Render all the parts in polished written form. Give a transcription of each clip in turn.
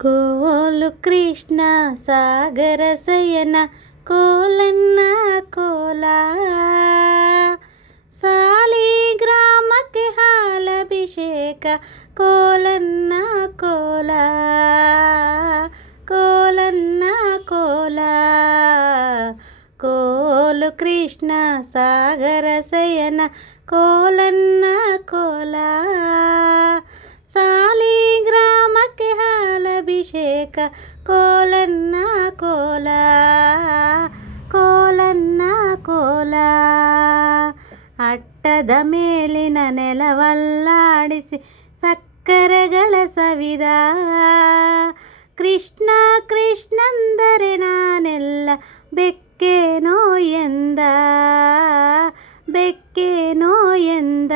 ಕೋಲು ಕೃಷ್ಣ ಸಾಗರ ಸಯನ ಕೋಲನ್ನ ಕೋಲ ಸಾಲಿಗ್ರಾಮಕ್ಕೆ ಹಾಲಭಿಷೇಕ ಕೋಲನ್ನ ಕೋಲ ಕೋಲನ್ನ ಕೋಲ ಕೋಲು ಕೃಷ್ಣ ಸಾಗರ ಸಯನ ಕೋಲನ್ನ ಕೋಲ ಸಾಲಿಗ್ರಾಮಕ್ಕೆ ಹಾಲಭಿಷೇಕ ಕೋಲನ್ನ ಕೋಲ ಕೋಲನ್ನ ಕೋಲ ಅಟ್ಟದ ಮೇಲಿನ ನೆಲವಲ್ಲಾಡಿಸಿ ಸಕ್ಕರೆಗಳ ಸವಿದ ಕೃಷ್ಣ ಕೃಷ್ಣಂದರೆ ನಾನೆಲ್ಲ ಬೆಕ್ಕೇನೋ ಎಂದ ಬೆಕ್ಕೇನೋ ಎಂದ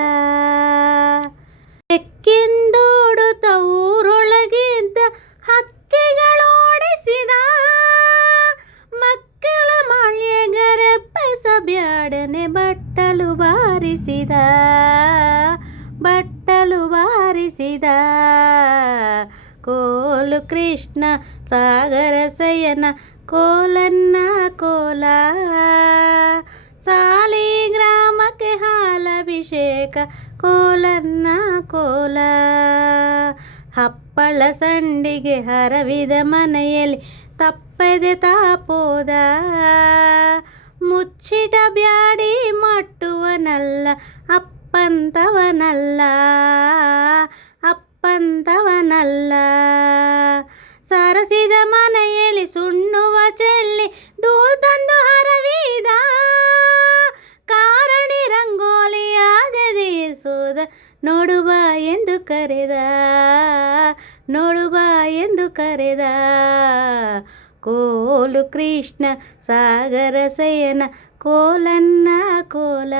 ಬೆಕ್ಕೆಂದೋಡುತ್ತ ಊರೊಳಗಿದ್ದ ಹಕ್ಕಿಗಳೋಡಿಸಿದ ಮಕ್ಕಳ ಮಾಳ್ಯಗರೆಪ್ಪಸಬ್ಯಾಡನೆ ಬಟ್ಟಲು ಬಾರಿಸಿದ ಬಟ್ಟಲು ಬಾರಿಸಿದ ಕೋಲು ಕೃಷ್ಣ ಸಾಗರ ಸಯನ ಕೋಲನ್ನ ಕೋಲ ಸಾಲಿಗ್ರಾಮಕ್ಕೆ ಹಾಲಭಿಷೇಕ ಕೋಲನ್ನ ಕೋಲ ಹಪ್ಪಳ ಸಂಡಿಗೆ ಹರವಿದ ಮನೆಯಲ್ಲಿ ತಪ್ಪದೆ ತಾಪೋದ ಮುಚ್ಚಿಟ ಬ್ಯಾಡಿ ಮಟ್ಟುವನಲ್ಲ ಅಪ್ಪಂತವನಲ್ಲ ಅಪ್ಪಂತವನಲ್ಲ ಸರಸಿದ ಮನೆಯಲ್ಲಿ ಸುಣ್ಣುವ ಚೆಲ್ಲಿ ಧೂಳ್ ತಂದು ಹರವಿದ ಕಾರಣಿ ರಂಗೋಲಿಯಾಗದೆ ಸೋದ ನೋಡುವ ಎಂದು ಕರೆದ ನೋಡುವ ಎಂದು ಕರೆದ ಕೋಲು ಕೃಷ್ಣ ಸಾಗರ ಸಯನ ಕೋಲನ್ನ ಕೋಲ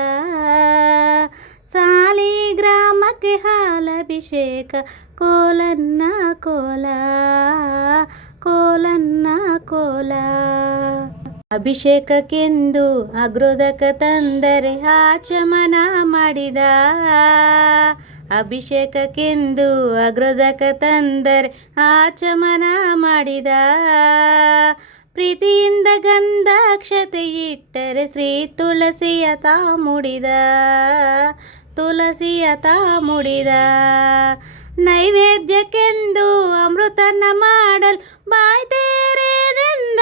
ಸಾಲಿಗ್ರಾಮಕ್ಕೆ ಹಾಲಭಿಷೇಕ ಕೋಲನ್ನ ಕೋಲ ಕೋಲನ್ನ ಕೋಲ ಅಭಿಷೇಕಕ್ಕೆಂದು ಅಗ್ರೋದಕ ತಂದರೆ ಆಚಮನ ಮಾಡಿದ ಅಭಿಷೇಕಕ್ಕೆಂದು ಅಗ್ರೋದಕ ತಂದರೆ ಆಚಮನ ಮಾಡಿದ ಪ್ರೀತಿಯಿಂದ ಗಂಧಾಕ್ಷತೆ ಇಟ್ಟರೆ ಶ್ರೀ ತುಳಸಿಯ ತಾ ಮುಡಿದ ತುಳಸಿಯ ತಾ ಮುಡಿದ ನೈವೇದ್ಯಕ್ಕೆಂದು ಅಮೃತನ ಮಾಡಲು ಬಾಯ್ ತೆರೆದೆಂದ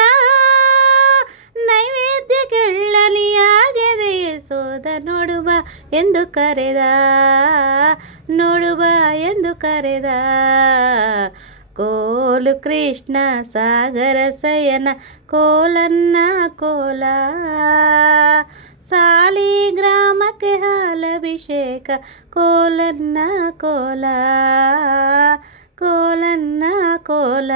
ನೈವೇದ್ಯ ಕೆಳ್ಳನಿಯಾಗಿದೆ ಸೋದ ನೋಡುವ ಎಂದು ಕರೆದ ನೋಡುವ ಎಂದು ಕರೆದ ಕೋಲು ಕೃಷ್ಣ ಸಾಗರ ಸಯನ ಕೋಲನ್ನ ಕೋಲ ಸಾಲಿಗ್ರಾಮಕ್ಕೆ ಹಾಲಭಿಷೇಕ ಕೋಲನ್ನ ಕೋಲ ಕೋಲನ್ನ ಕೋಲ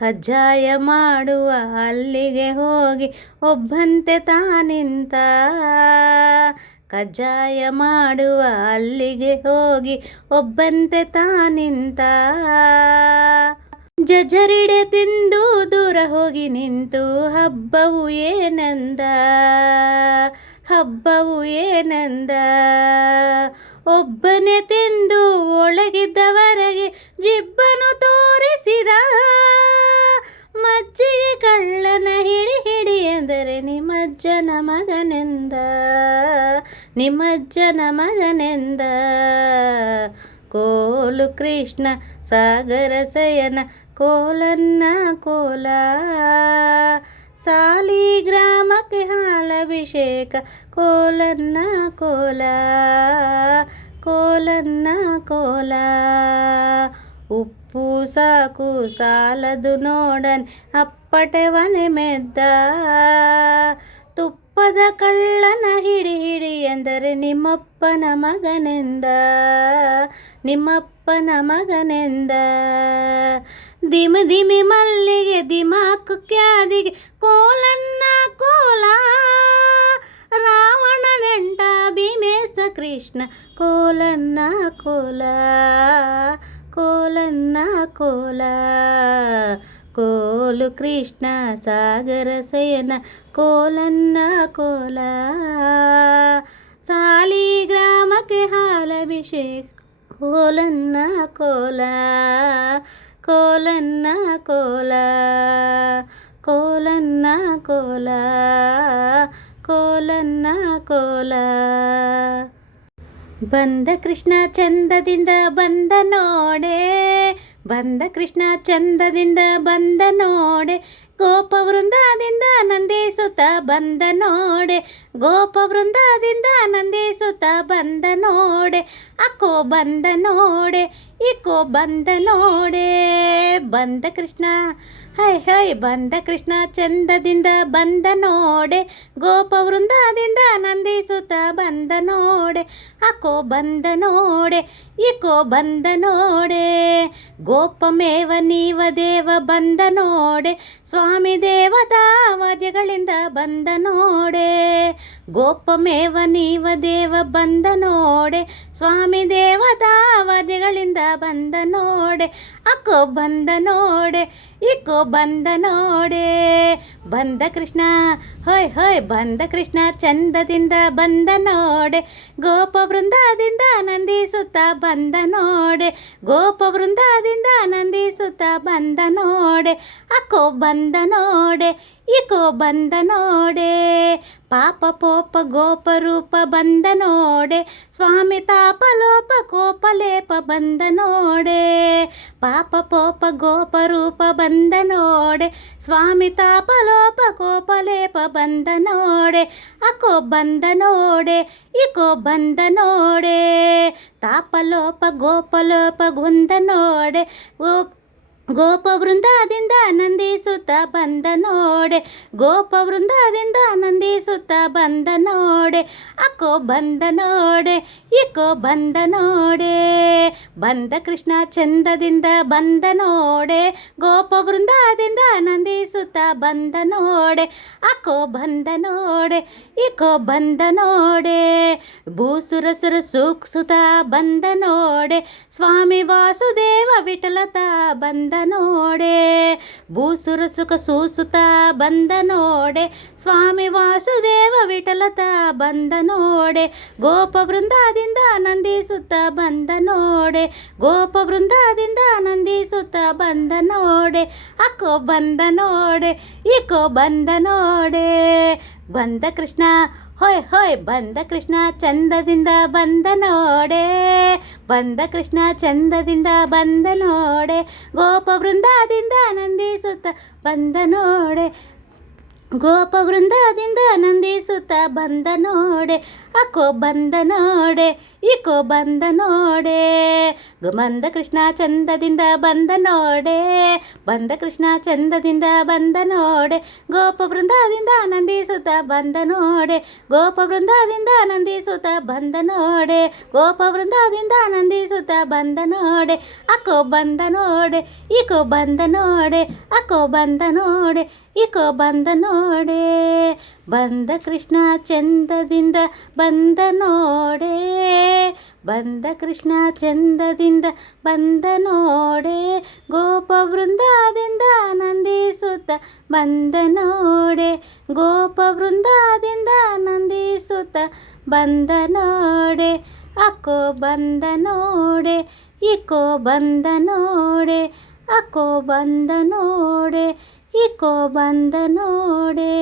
ಕಜ್ಜಾಯ ಮಾಡುವ ಅಲ್ಲಿಗೆ ಹೋಗಿ ಒಬ್ಬಂತೆ ತಾನಿಂತ ಕಜ್ಜಾಯ ಮಾಡುವ ಅಲ್ಲಿಗೆ ಹೋಗಿ ಒಬ್ಬಂತೆ ತಾನಿಂತ ಜಜರಿಡೆ ತಿಂದು ದೂರ ಹೋಗಿ ನಿಂತು ಹಬ್ಬವು ಏನಂದ ಹಬ್ಬವು ಏನಂದ ಒಬ್ಬನೇ ತಿಂದು ಒಳಗಿದ್ದವರೆಗೆ ಜಿಬ್ಬನು ತೋರಿಸಿದ ಮಜ್ಜಿಗೆ ಕಳ್ಳನ ಹಿಡಿ ಹಿಡಿ ಎಂದರೆ ನಿಮ್ಮಜ್ಜನ ಮಗನೆಂದ ನಿಮ್ಮಜ್ಜನ ಮಗನೆಂದ ಕೋಲು ಕೃಷ್ಣ ಸಾಗರ ಸಯನ ಕೋಲನ್ನ ಕೋಲ ಸಾಲಿಗ್ರಾಮಕ್ಕೆ ಹಾಲಭಿಷೇಕ ಕೋಲನ್ನ ಕೋಲ ಕೋಲನ್ನ ಕೋಲ ಉಪ್ಪು ಸಾಕು ಸಾಲದು ನೋಡನ್ ಅಪ್ಪಟೆವನೆ ಮೆದ್ದ ತುಪ್ಪದ ಕಳ್ಳನ ಹಿಡಿ ಹಿಡಿ ಎಂದರೆ ನಿಮ್ಮಪ್ಪನ ಮಗನೆಂದ ನಿಮ್ಮಪ್ಪನ ಮಗನೆಂದ ದಿಮಿ ದಿಮಿ ಮಲ್ಲಿಗೆ ದಿಮಾಕು ಕ್ಯಾದಿಗೆ ಕೋಲನ್ನ ಕೋಲ ರಾವಣ ನೆಂಟ ಭೀಮೇಶ ಕೃಷ್ಣ ಕೋಲನ್ನ ಕೋಲ ಕೋಲನ್ನ ಕೋಲ ಕೋಲು ಕೃಷ್ಣ ಸಾಗರ ಸಯನ ಕೋಲನ್ನ ಕೋಲ ಸಾಲಿಗ್ರಾಮಕ್ಕೆ ಹಾಲಭಿಷೇಕ ಕೋಲನ್ನ ಕೋಲ ಕೋಲನ್ನ ಕೋಲ ಕೋಲನ್ನ ಕೋಲ ಕೋಲನ್ನ ಕೋಲ. ಬಂದ ಕೃಷ್ಣ ಚಂದದಿಂದ ಬಂದ ನೋಡೆ, ಬಂದ ಕೃಷ್ಣ ಚಂದದಿಂದ ಬಂದ ನೋಡೆ, ಗೋಪ ವೃಂದದಿಂದ ನಂದಿಸುತ್ತ ಬಂದ ನೋಡೆ, ಗೋಪ ವೃಂದದಿಂದ ನಂದಿಸುತ್ತ ಬಂದ ನೋಡೆ, ಅಕ್ಕೋ ಬಂದ ನೋಡೆ ಇಕೋ ಬಂದ ನೋಡೆ. ಬಂದ ಕೃಷ್ಣ ಹೈ ಹೈ ಬಂದ ಕೃಷ್ಣ ಚಂದದಿಂದ ಬಂದ ನೋಡೆ, ಗೋಪ ವೃಂದದಿಂದ ನಂದಿಸುತ್ತ ಬಂದ ನೋಡೆ, ಅಕ್ಕೋ ಬಂದ ನೋಡೆ ಇಕೋ ಬಂದ ನೋಡೆ. ಗೋಪಮೇವ ನೀವ ದೇವ ಬಂದ ನೋಡೆ, ಸ್ವಾಮಿ ದೇವತಾ ವಾದ್ಯಗಳಿಂದ ಬಂದ ನೋಡೆ. ಗೋಪಮೇವ ನೀವ ದೇವ ಬಂದ ನೋಡೆ, ಸ್ವಾಮಿ ದೇವತಾ ವಾದ್ಯಗಳಿಂದ ಬಂದ ನೋಡೆ, ಅಕ್ಕೋ ಬಂದ ನೋಡೆ ಇಕೋ ಬಂದ ನೋಡೆ. ಬಂದ ಕೃಷ್ಣ ಹೊಯ್ ಹೊಯ್ ಬಂದ ಕೃಷ್ಣ ಚಂದದಿಂದ ಬಂದ ನೋಡೆ, ಗೋಪ ವೃಂದದಿಂದ ನಂದಿಸುತ್ತ ಬಂದ ನೋಡೆ, ಗೋಪ ವೃಂದದಿಂದ ನಂದಿಸುತ್ತ ಬಂದ ನೋಡೆ, ಅಕ್ಕೋ ಬಂದ ನೋಡೆ ಇಕೋ ಬಂದ ನೋಡೆ. ಪಾಪ ಪೋಪ ಗೋಪ ರೂಪ ಬಂದ ನೋಡೆ, ಸ್ವಾಮಿ ತಾಪಲೋಪ ಕೋಪಲೇಪ ಬಂದ ನೋಡೆ. ಪಾಪ ಪೋಪ ಗೋಪ ರೂಪ ಬಂದ ನೋಡೆ, ಸ್ವಾಮಿ ತಾಪಲೋಪ ಕೋಪಲೇಪ ಬಂದ ನೋಡೆ, ಅಕ್ಕೋ ಬಂದ ನೋಡೆ ಇಕೋ ಬಂದ ನೋಡೆ. ತಾಪಲೋಪ ಗೋಪಲೋಪ ಗುಂದ ನೋಡೆ, ಗೋಪ ವೃಂದದಿಂದ ನಂದಿಸುತ್ತ ಬಂದ ನೋಡೆ, ಗೋಪ ವೃಂದದಿಂದ ನಂದಿಸುತ್ತ ಬಂದ ನೋಡೆ, ಅಕ್ಕೋ ಬಂದ ನೋಡೆ ಇಕೋ ಬಂದ ನೋಡೆ. ಬಂದ ಕೃಷ್ಣ ಚಂದದಿಂದ ಬಂದ ನೋಡೆ, ಗೋಪ ವೃಂದದಿಂದ ನಂದಿಸುತ್ತ ಬಂದ ನೋಡೆ, ಅಕ್ಕೋ ಬಂದ ನೋಡೆ ಇಕೋ ಬಂದ ನೋಡೆ. ಭೂಸುರಸುರ ಸೂಕ್ಸುತ ಬಂದ ನೋಡೆ, ಸ್ವಾಮಿ ವಾಸುದೇವ ವಿಠಲತ ಬಂದ ನೋಡೆ. ಭೂಸುರ ಸುಖ ಸೂಸುತ ಬಂದ ನೋಡೆ, ಸ್ವಾಮಿ ವಾಸುದೇವ ವಿಠಲತ ಬಂದ ನೋಡೆ, ಗೋಪ ವೃಂದದಿಂದ ನಂದಿಸುತ್ತ ಬಂದ ನೋಡೆ, ಗೋಪ ವೃಂದದಿಂದ ನಂದಿಸುತ್ತ ಬಂದ ನೋಡೆ, ಅಕ್ಕೋ ಬಂದ ನೋಡೆ ಇಕೋ ಬಂದ ನೋಡೆ. ಬಂದ ಕೃಷ್ಣ ಹೊಯ್ ಹೊಯ್ ಬಂದ ಕೃಷ್ಣ ಚಂದದಿಂದ ಬಂದ ನೋಡೆ, ಬಂದ ಕೃಷ್ಣ ಚಂದದಿಂದ ಬಂದ ನೋಡೆ, ಗೋಪ ವೃಂದದಿಂದ ನಂದಿಸುತ್ತ ಬಂದ ನೋಡೆ, ಗೋಪ ವೃಂದದಿಂದ ನಂದಿಸುತ್ತ ಬಂದ ನೋಡೆ, ಅಕ್ಕೋ ಬಂದ ನೋಡೆ ಇಕೋ ಬಂದ ನೋಡೆ. ಬಂದ ಕೃಷ್ಣ ಚಂದದಿಂದ ಬಂದ ನೋಡೆ, ಬಂದ ಕೃಷ್ಣ ಚಂದದಿಂದ ಬಂದ ನೋಡೆ, ಗೋಪ ವೃಂದದಿಂದ ನಂದಿಸುತ್ತ ಬಂದ ನೋಡೆ, ಗೋಪ ವೃಂದದಿಂದ ನಂದಿಸುತ್ತ ಬಂದ ನೋಡೆ, ಗೋಪ ವೃಂದದಿಂದ ನಂದಿಸುತ್ತ ಬಂದ ನೋಡೆ, ಅಕ್ಕೋ ಬಂದ ನೋಡೆ ಇಕೋ ಬಂದ ನೋಡೆ, ಅಕ್ಕೋ ಬಂದ ನೋಡೆ ಇಕೋ ಬಂದ ನೋಡೆ. ಬಂದ ಕೃಷ್ಣ ಚಂದದಿಂದ ಬಂದ ನೋಡೆ, ಬಂದ ಕೃಷ್ಣ ಚಂದದಿಂದ ಬಂದ ನೋಡೆ, ಗೋಪ ವೃಂದದಿಂದ ನಂದಿಸುತ್ತ ಬಂದ ನೋಡೆ, ಗೋಪ ವೃಂದದಿಂದ ನಂದಿಸುತ್ತ ಬಂದ ನೋಡೆ, ಅಕ್ಕೋ ಬಂದ ನೋಡೆ ಇಕೋ ಬಂದ ನೋಡೆ, ಅಕ್ಕೋ ಬಂದ ನೋಡೆ ಇಕೋ ಬಂದ ನೋಡೆ.